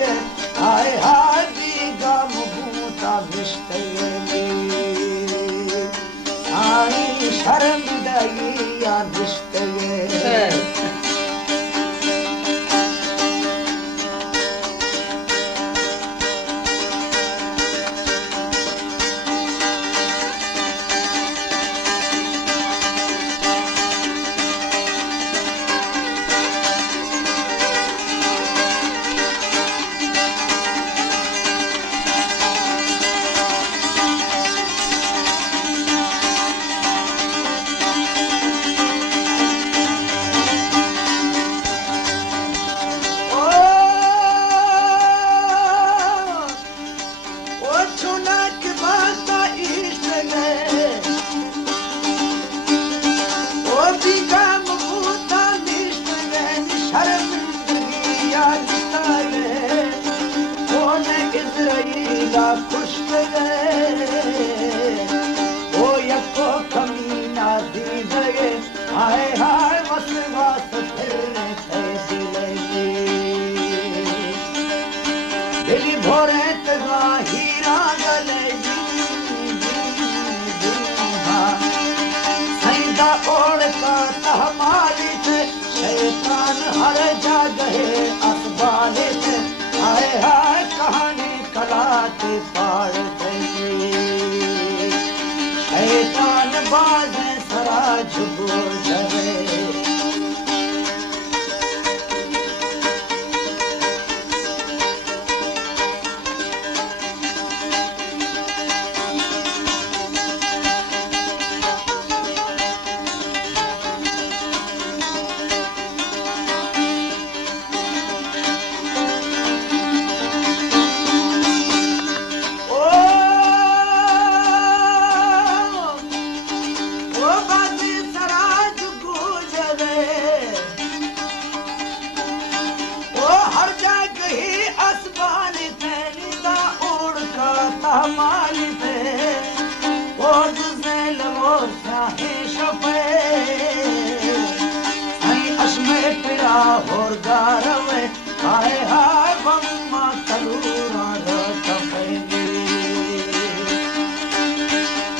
ये हाय हाय बीगा मुबूता विश्ते ये आई शर्म दई या विश्ते ये खुश ओ यको कमीना दी गए हाय हाय वसवास फिरने थे दिली भोरे तगा हीरा गले सैदा ओढ़ का तहमाली थे शैतान हर जगह असबाले थे हाय हाय कहानी कलाते पार गई शैतान बाज सरा झुको जरे माली पे वो जुज़ेल वो शाहे शफे आई अश्मे पिरा और गारवे हाय हाय बम्मा तलूरा रतफेंगी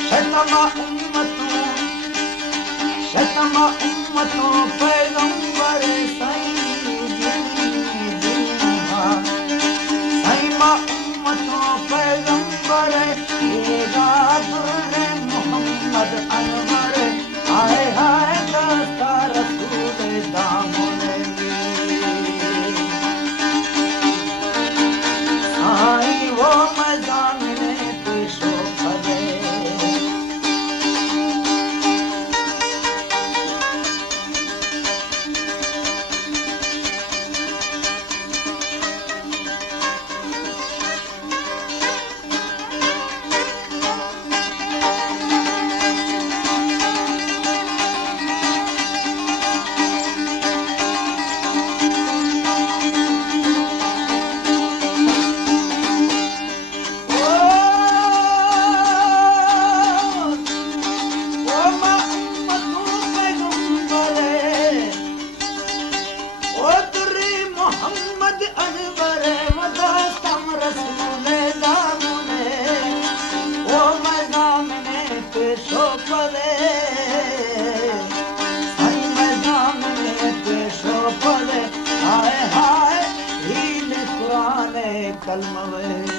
शतमा उम्मतों पैगंबर सही मा उम्मतों पैगंबर मोहम्मद अनवर हाय हाय दस्ता रसूल दामने आई वो मैदान में पेशो खड़े कलम